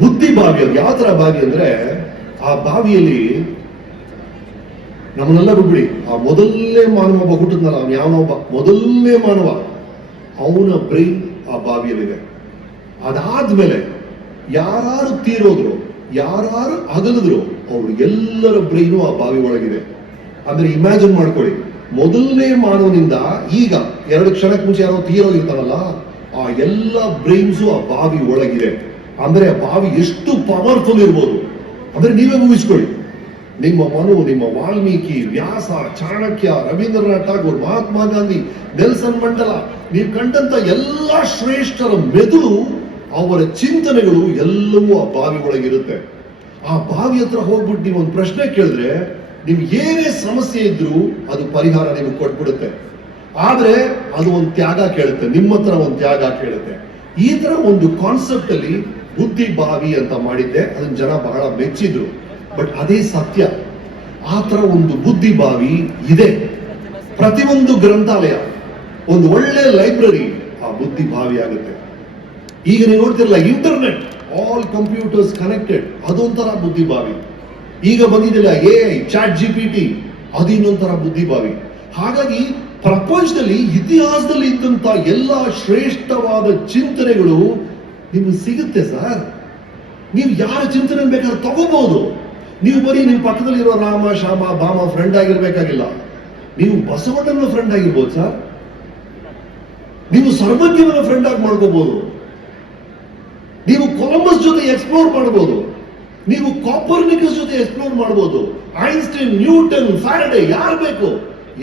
ಬುದ್ಧಿ ಬಾವಿ, ಅದು ಯಾವ ತರ ಬಾವಿ ಅಂದ್ರೆ, ಆ ಬಾವಿಯಲ್ಲಿ ನಮ್ಮನ್ನೆಲ್ಲ ಬಿಡ್ಬಿಡಿ, ಆ ಮೊದಲನೇ ಮಾನವ ಒಬ್ಬ ಹುಟ್ಟಿದ್ನಲ್ಲ, ಅವ್ನು ಯಾವನೊಬ್ಬ ಮೊದಲನೇ ಮಾನವ, ಅವನ ಬ್ರೈನ್ ಆ ಬಾವಿಯಲ್ಲಿದೆ. ಅದಾದ್ಮೇಲೆ ಯಾರು ತೀರೋದ್ರು, ಯಾರು ಅಗಲಿದ್ರು, ಅವ್ರು ಎಲ್ಲರ ಬ್ರೈನು ಆ ಬಾವಿ ಒಳಗಿದೆ. ಅಂದ್ರೆ ಇಮ್ಯಾಜಿನ್ ಮಾಡ್ಕೊಳ್ಳಿ, ಮೊದಲನೇ ಮಾನವನಿಂದ ಈಗ 2 ಕ್ಷಣಕ್ಕೆ ಮುಂಚೆ ಯಾರೋ ತೀರೋಗಿರ್ತಾರಲ್ಲ, ಆ ಎಲ್ಲ ಬ್ರೈನ್ಸು ಆ ಬಾವಿ ಒಳಗಿದೆ. ಅಂದ್ರೆ ಆ ಬಾವಿ ಎಷ್ಟು ಪವರ್ಫುಲ್ ಇರ್ಬೋದು ಅಂದ್ರೆ ನೀವೇ ಊಹಿಸ್ಕೊಳ್ಳಿ. ನಿಮ್ಮ ಮನು, ನಿಮ್ಮ ವಾಲ್ಮೀಕಿ, ವ್ಯಾಸ, ಚಾಣಕ್ಯ, ರವೀಂದ್ರನಾಥ್ ಠಾಗೂರ್, ಮಹಾತ್ಮ ಗಾಂಧಿ, ನೆಲ್ಸನ್ ಮಂಡಲ, ನೀವು ಕಂಡಂತ ಎಲ್ಲ ಶ್ರೇಷ್ಠರ ಮೆದುಳು, ಅವರ ಚಿಂತನೆಗಳು ಎಲ್ಲವೂ ಆ ಬಾವಿ ಒಳಗಿರುತ್ತೆ. ಆ ಬಾವಿ ಹತ್ರ ಹೋಗ್ಬಿಟ್ಟು ನೀವು ಒಂದು ಪ್ರಶ್ನೆ ಕೇಳಿದ್ರೆ, ನಿಮ್ಗೆ ಏನೇ ಸಮಸ್ಯೆ ಇದ್ರೂ ಅದು ಪರಿಹಾರ ನಿಮಗೆ ಕೊಟ್ಬಿಡುತ್ತೆ. ಆದ್ರೆ ಅದು ಒಂದು ತ್ಯಾಗ ಕೇಳುತ್ತೆ, ನಿಮ್ಮ ಹತ್ರ ಒಂದು ತ್ಯಾಗ ಕೇಳುತ್ತೆ. ಈ ತರ ಒಂದು ಕಾನ್ಸೆಪ್ಟ್ ಅಲ್ಲಿ ಬುದ್ಧಿ ಬಾವಿ ಅಂತ ಮಾಡಿದ್ದೆ. ಅದನ್ನ ಜನ ಬಹಳ ಮೆಚ್ಚಿದ್ರು. ಬಟ್ ಅದೇ ಸತ್ಯ. ಆ ತರ ಒಂದು ಬುದ್ಧಿ ಬಾವಿ ಇದೆ. ಪ್ರತಿಯೊಂದು ಗ್ರಂಥಾಲಯ, ಒಂದು ಒಳ್ಳೆ ಲೈಬ್ರರಿ ಆ ಬುದ್ಧಿ ಬಾವಿ ಆಗುತ್ತೆ. ಈಗ ನೀವು ನೋಡ್ತಿರಲ್ಲ ಇಂಟರ್ನೆಟ್, ಆಲ್ ಕಂಪ್ಯೂಟರ್ಸ್ ಕನೆಕ್ಟೆಡ್, ಅದೊಂಥರ ಬುದ್ಧಿ ಬಾವಿ. ಈಗ ಬಂದಿದೆಯಲ್ಲ AI, ಚಾಟ್ GPT, ಅದು ಇನ್ನೊಂಥರ ಬುದ್ಧಿ ಬಾವಿ. ಹಾಗಾಗಿ ಪ್ರಪಂಚದಲ್ಲಿ, ಇತಿಹಾಸದಲ್ಲಿ ಇದ್ದಂತ ಎಲ್ಲ ಶ್ರೇಷ್ಠವಾದ ಚಿಂತನೆಗಳು ನಿಮ್ಗೆ ಸಿಗುತ್ತೆ ಸರ್. ನೀವು ಯಾರ ಚಿಂತನೆ ಬೇಕಾದ್ರೆ ತಗೋಬಹುದು. ನೀವು ಬರೀ ನಿಮ್ಮ ಪಕ್ಕದಲ್ಲಿರೋ ರಾಮ, ಶ್ಯಾಮ, ಭಾಮ ಫ್ರೆಂಡ್ ಆಗಿರ್ಬೇಕಾಗಿಲ್ಲ. ನೀವು ಬಸವಣ್ಣನ ಫ್ರೆಂಡ್ ಆಗಿರ್ಬೋದು ಸರ್. ನೀವು ಸರ್ವಜ್ಞನ ಫ್ರೆಂಡ್ ಆಗಿ ಮಾಡ್ಕೋಬಹುದು. ನೀವು ಕೊಲಂಬಸ್ ಜೊತೆ ಎಕ್ಸ್ಪ್ಲೋರ್ ಮಾಡಬಹುದು. ನೀವು ಕಾಪರ್ನಿಕಸ್ ಜೊತೆ ಎಕ್ಸ್ಪ್ಲೋರ್ ಮಾಡಬಹುದು. ಐನ್ಸ್ಟೈನ್, ನ್ಯೂಟನ್, ಫ್ಯಾರಡೆ, ಯಾರು ಬೇಕು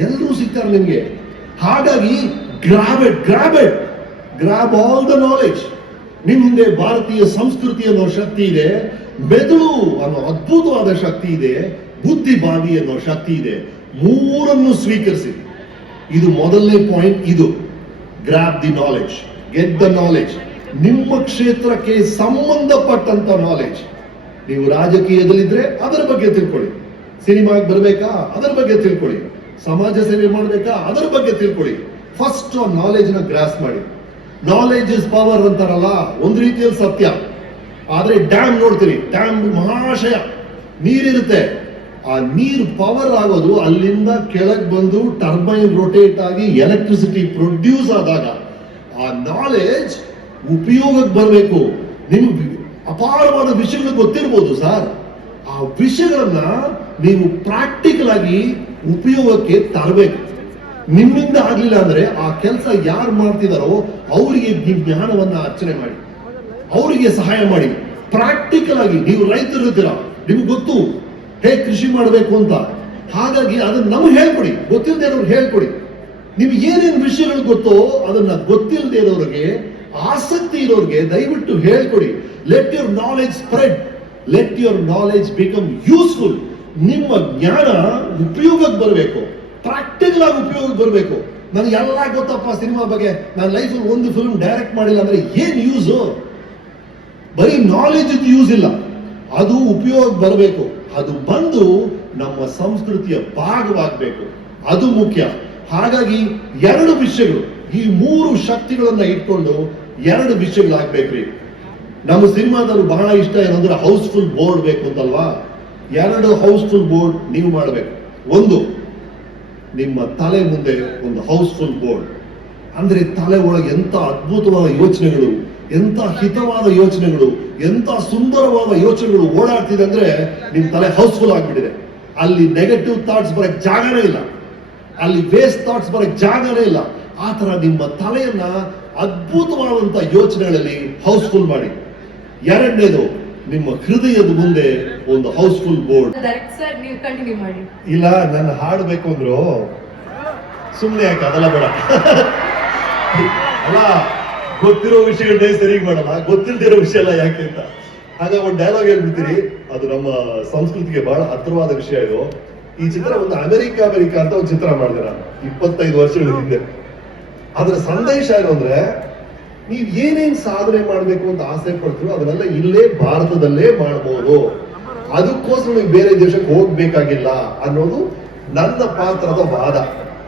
ಎಲ್ಲರೂ ಸಿಗ್ತಾರೆ ನಿಮ್ಗೆ. ಹಾಗಾಗಿ ಗ್ರಾಬ್ ಆಲ್ ದ ನಾಲೆಜ್. ನಿಮ್ ಹಿಂದೆ ಭಾರತೀಯ ಸಂಸ್ಕೃತಿ ಅನ್ನೋ ಶಕ್ತಿ ಇದೆ, ಮೆದುಳು ಅನ್ನೋ ಅದ್ಭುತವಾದ ಶಕ್ತಿ ಇದೆ, ಬುದ್ಧಿಭಾವಿ ಅನ್ನೋ ಶಕ್ತಿ ಇದೆ. ಮೂರನ್ನು ಸ್ವೀಕರಿಸಿ. ಇದು ಮೊದಲನೇ ಪಾಯಿಂಟ್. ಇದು grab the knowledge, get the knowledge. ನಿಮ್ಮ ಕ್ಷೇತ್ರಕ್ಕೆ ಸಂಬಂಧಪಟ್ಟಂತ ನಾಲೆಜ್. ನೀವು ರಾಜಕೀಯದಲ್ಲಿದ್ರೆ ಅದರ ಬಗ್ಗೆ ತಿಳ್ಕೊಳ್ಳಿ, ಸಿನಿಮಾಗೆ ಬರಬೇಕಾ ಅದರ ಬಗ್ಗೆ ತಿಳ್ಕೊಳ್ಳಿ, ಸಮಾಜ ಸೇವೆ ಮಾಡಬೇಕಾ ಅದರ ಬಗ್ಗೆ ತಿಳ್ಕೊಳ್ಳಿ. ಫಸ್ಟ್ ನಾಲೆಜ್ ನ ಗ್ರಾಸ್ ಮಾಡಿ. ನಾಲೆಜ್ ಇಸ್ ಪವರ್ ಅಂತಾರಲ್ಲ, ಒಂದು ರೀತಿಯಲ್ಲಿ ಸತ್ಯ. ಆದ್ರೆ ಡ್ಯಾಮ್ ನೋಡ್ತೀರಿ, ಡ್ಯಾಮ್ ಮಹಾಶಯ ನೀರಿರುತ್ತೆ, ಆ ನೀರು ಪವರ್ ಆಗೋದು ಅಲ್ಲಿಂದ ಕೆಳಗೆ ಬಂದು ಟರ್ಬೈನ್ ರೊಟೇಟ್ ಆಗಿ ಎಲೆಕ್ಟ್ರಿಸಿಟಿ ಪ್ರೊಡ್ಯೂಸ್ ಆದಾಗ ಆ ನಾಲೆಜ್ ಉಪಯೋಗಕ್ಕೆ ಬರಬೇಕು. ನಿಮ್ಗೆ ಅಪಾರವಾದ ವಿಷಯಗಳು ಗೊತ್ತಿರ್ಬೋದು ಸರ್, ಆ ವಿಷಯಗಳನ್ನ ನೀವು ಪ್ರಾಕ್ಟಿಕಲ್ ಆಗಿ ಉಪಯೋಗಕ್ಕೆ ತರಬೇಕು. ನಿಮ್ಮಿಂದ ಆಗ್ಲಿಲ್ಲ ಅಂದ್ರೆ ಆ ಕೆಲಸ ಯಾರು ಮಾಡ್ತಿದಾರೋ ಅವರಿಗೆ ನೀವು ಜ್ಞಾನವನ್ನ ಅರ್ಚನೆ ಮಾಡಿ, ಅವರಿಗೆ ಸಹಾಯ ಮಾಡಿ. ಪ್ರಾಕ್ಟಿಕಲ್ ಆಗಿ ನೀವು ರೈತರು ಇರ್ತೀರಾ, ನಿಮ್ಗೆ ಗೊತ್ತು ಹೇಗೆ ಕೃಷಿ ಮಾಡಬೇಕು ಅಂತ. ಹಾಗಾಗಿ ಅದನ್ನ ನಮ್ಗೆ ಹೇಳ್ಕೊಡಿ, ಗೊತ್ತಿಲ್ಲದೆ ಇರೋರು ಹೇಳ್ಕೊಡಿ. ನಿಮ್ಗೆ ಏನೇನು ವಿಷಯಗಳು ಗೊತ್ತೋ ಅದನ್ನ ಗೊತ್ತಿಲ್ಲದೆ ಇರೋರಿಗೆ, ಆಸಕ್ತಿ ಇರೋರಿಗೆ ದಯವಿಟ್ಟು ಹೇಳ್ಕೊಡಿ. Let your knowledge spread, let your knowledge become useful. ನಿಮ್ಮ ಜ್ಞಾನ ಉಪಯೋಗಕ್ಕೆ ಬರಬೇಕು, ಪ್ರಾಕ್ಟಿಕಲ್ ಆಗಿ ಉಪಯೋಗಕ್ಕೆ ಬರಬೇಕು. ನನಗೆ ಎಲ್ಲ ಗೊತ್ತಪ್ಪ ಸಿನಿಮಾ ಬಗ್ಗೆ, ನಾನು ಲೈಫಲ್ಲಿ ಒಂದು ಫಿಲ್ಮ್ ಡೈರೆಕ್ಟ್ ಮಾಡಿಲ್ಲ ಅಂದ್ರೆ ಏನ್ ಯೂಸು? ಬರೀ ನಾಲೆಜ್ ಯೂಸ್ ಇಲ್ಲ, ಅದು ಉಪಯೋಗ ಬರಬೇಕು. ಅದು ಬಂದು ನಮ್ಮ ಸಂಸ್ಕೃತಿಯ ಭಾಗವಾಗಬೇಕು, ಅದು ಮುಖ್ಯ. ಹಾಗಾಗಿ ಎರಡು ವಿಷಯಗಳು, ಈ ಮೂರು ಶಕ್ತಿಗಳನ್ನ ಇಟ್ಕೊಂಡು ಎರಡು ವಿಷಯಗಳಾಗ್ಬೇಕ್ರಿ. ನಮ್ಮ ಸಿನಿಮಾದವರು ಬಹಳ ಇಷ್ಟ ಏನಂದ್ರೆ ಹೌಸ್ಫುಲ್ ಬೋರ್ಡ್ ಬೇಕು ಅಂತಲ್ವಾ. ಎರಡು ಹೌಸ್ಫುಲ್ ಬೋರ್ಡ್ ನೀವು ಮಾಡಬೇಕು. ಒಂದು, ನಿಮ್ಮ ತಲೆ ಮುಂದೆ ಒಂದು ಹೌಸ್ಫುಲ್ ಬೋರ್ಡ್ ಅಂದ್ರೆ ತಲೆ ಒಳಗೆ ಎಂತ ಅದ್ಭುತವಾದ ಯೋಚನೆಗಳು, ಎಂತ ಹಿತವಾದ ಯೋಚನೆಗಳು, ಎಂತ ಸುಂದರವಾದ ಯೋಚನೆಗಳು ಓಡಾಡ್ತಿದೆ ಅಂದ್ರೆ ನಿಮ್ ತಲೆ ಹೌಸ್ಫುಲ್ ಆಗ್ಬಿಟ್ಟಿದೆ. ಅಲ್ಲಿ ನೆಗೆಟಿವ್ ಥಾಟ್ಸ್ ಬರಕ್ ಜಾಗನೇ ಇಲ್ಲ, ಅಲ್ಲಿ ವೇಸ್ಟ್ ಥಾಟ್ಸ್ ಬರಕ್ ಜಾಗನೇ ಇಲ್ಲ. ಆ ತರ ನಿಮ್ಮ ತಲೆಯನ್ನ ಅದ್ಭುತವಾದಂತ ಯೋಚನೆಗಳಲ್ಲಿ ಹೌಸ್ಫುಲ್ ಮಾಡಿ. ಎರಡನೇದು, ನಿಮ್ಮ ಹೃದಯದ ಮುಂದೆ ಒಂದು ಹೌಸ್ಫುಲ್ ಬೋರ್ಡ್. ಸರ್ ನೀವು ಕಂಟಿನ್ಯೂ ಮಾಡಿ. ಇಲ್ಲ, ನಾನು ಹಾಡ್ಬೇಕು ಅಂದ್ರು ಸುಮ್ನೆ ಯಾಕೆ, ಅದೆಲ್ಲ ಬೇಡ. ಅಲ್ಲ, ಗೊತ್ತಿರೋ ವಿಷಯಗಳನ್ನೇ ಸರಿಯಾಗಿ ಮಾಡಲ್ಲ, ಗೊತ್ತಿಲ್ದಿರೋ ವಿಷಯ ಎಲ್ಲ ಯಾಕೆ ಅಂತ. ಹಾಗಾಗಿ ಒಂದು ಡೈಲಾಗ್ ಹೇಳ್ಬಿಡ್ತೀರಿ, ಅದು ನಮ್ಮ ಸಂಸ್ಕೃತಿಗೆ ಬಹಳ ಹತ್ತಿರವಾದ ವಿಷಯ. ಇದು ಈ ಚಿತ್ರ ಒಂದು ಅಮೆರಿಕ ಅಂತ ಒಂದು ಚಿತ್ರ ಮಾಡಿದೆ ನಾನು 25 ವರ್ಷಗಳ ಹಿಂದೆ. ಅದರ ಸಂದೇಶ ಏನು ಅಂದ್ರೆ, ನೀವ್ ಏನೇನ್ ಸಾಧನೆ ಮಾಡ್ಬೇಕು ಅಂತ ಆಸೆ ಪಡ್ತೀರೋ ಅದನ್ನೆಲ್ಲ ಇಲ್ಲೇ ಭಾರತದಲ್ಲೇ ಮಾಡಬಹುದು, ಅದಕ್ಕೋಸ್ಕರ ನೀವು ಬೇರೆ ದೇಶಕ್ಕೆ ಹೋಗ್ಬೇಕಾಗಿಲ್ಲ ಅನ್ನೋದು ನನ್ನ ಪಾತ್ರದ ವಾದ.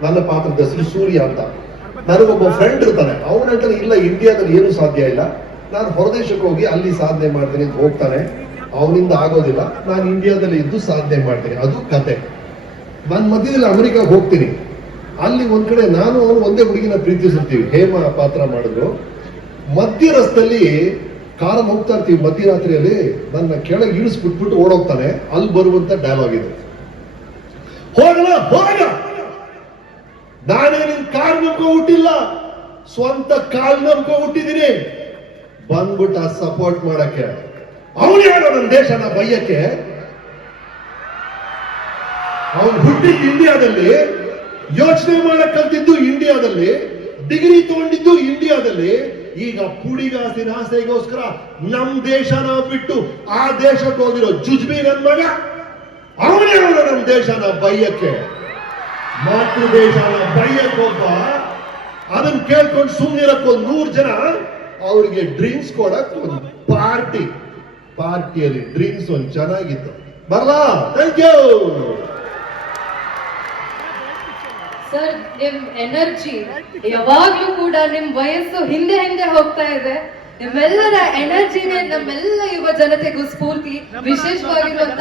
ನನ್ನ ಪಾತ್ರದ ಹೆಸರು ಸೂರ್ಯ ಅಂತ. ನನಗೊಬ್ಬ ಫ್ರೆಂಡ್ ಇರ್ತಾನೆ, ಅವನ ಹೇಳ್ತಾನೆ ಇಲ್ಲ ಇಂಡಿಯಾದಲ್ಲಿ ಏನು ಸಾಧ್ಯ ಇಲ್ಲ, ನಾನು ಹೊರದೇಶಕ್ಕೆ ಹೋಗಿ ಅಲ್ಲಿ ಸಾಧನೆ ಮಾಡ್ತೀನಿ ಅಂತ ಹೋಗ್ತಾನೆ. ಅವನಿಂದ ಆಗೋದಿಲ್ಲ, ನಾನು ಇಂಡಿಯಾದಲ್ಲಿ ಇದ್ದು ಸಾಧನೆ ಮಾಡ್ತೀನಿ, ಅದು ಕತೆ. ನಾನು ಮಧ್ಯದಲ್ಲಿ ಅಮೆರಿಕಾಗೆ ಹೋಗ್ತೀನಿ, ಅಲ್ಲಿ ಒಂದ್ ಕಡೆ ನಾನು ಅವನು ಒಂದೇ ಹುಡುಗಿನ ಪ್ರೀತಿಸಿರ್ತೀವಿ, ಹೇಮ ಪಾತ್ರ ಮಾಡಿದ್ರು. ಮಧ್ಯ ರಸ್ತೆಯಲ್ಲಿ ಕಾರಲ್ಲಿ ಹೋಗ್ತಾ ಇರ್ತೀವಿ, ಮಧ್ಯರಾತ್ರಿಯಲ್ಲಿ ನನ್ನ ಕೆಳಗೆ ಇಳಿಸ್ಬಿಟ್ಬಿಟ್ಟು ಓಡೋಗ್ತಾನೆ. ಅಲ್ಲಿ ಬರುವಂತ ಡೈಲಾಗ್ ಇದು, ಹೋಗಲ್ಲ ಹೋಗ, ನಾನೇ ನಿನ್ ಕಾರ್ ನಂಬ್ಕೊ ಹುಟ್ಟಿಲ್ಲ, ಸ್ವಂತ ಕಾಲ್ ನಂಬ್ಕೊ ಹುಟ್ಟಿದೀನಿ, ಬಂದ್ಬಿಟ್ಟ ಸಪೋರ್ಟ್ ಮಾಡಕ್ಕೆ. ಅವನು ಯಾರೋ ನನ್ನ ದೇಶನ ಬೈಯಕ್ಕೆ. ಅವನು ಹುಟ್ಟಿದ್ದು ಇಂಡಿಯಾದಲ್ಲಿ, ಯೋಚನೆ ಮಾಡಕ್ ಕಲ್ತಿದ್ದು ಇಂಡಿಯಾದಲ್ಲಿ, ಡಿಗ್ರಿ ತಗೊಂಡಿದ್ದು ಇಂಡಿಯಾದಲ್ಲಿ. ಈಗ ಪುಡಿಗಾಸಿನ ಆಸೆಗೋಸ್ಕರ ನಮ್ ದೇಶನ ಬಿಟ್ಟು ಆ ದೇಶಕ್ಕೆ ಹೋಗಿರೋ ಜುಜ್ಬಿ ನನ್ ಮಗ, ಅವನೇ ನಮ್ ದೇಶನ ಬೈಯಕ್ಕೆ, ಮಾತೃ ದೇಶನ ಬೈಯಕ್ಕೊಬ್ಬ. ಅದನ್ನ ಕೇಳ್ಕೊಂಡು ಸುಮ್ಮನಿರಕ್ 100 ಜನ, ಅವ್ರಿಗೆ ಡ್ರಿಂಕ್ಸ್ ಕೊಡಕ್ ಒಂದು ಪಾರ್ಟಿಯಲ್ಲಿ ಡ್ರಿಂಕ್ಸ್ ಒಂದು ಚೆನ್ನಾಗಿತ್ತು. ಬರ್ಲಾ? Thank you sir. ನಿಮ್ ಎನರ್ಜಿ ಯಾವಾಗ್ಲೂ ಕೂಡ ನಿಮ್ ವಯಸ್ಸು ಹಿಂದೆ ಹೋಗ್ತಾ ಇದೆ. ನಿಮ್ಮೆಲ್ಲರ ಎನರ್ಜಿನೇ ನಮ್ಮೆಲ್ಲ ಯುವ ಜನತೆಗೂ ಸ್ಫೂರ್ತಿ, ವಿಶೇಷವಾಗಿರುವಂತ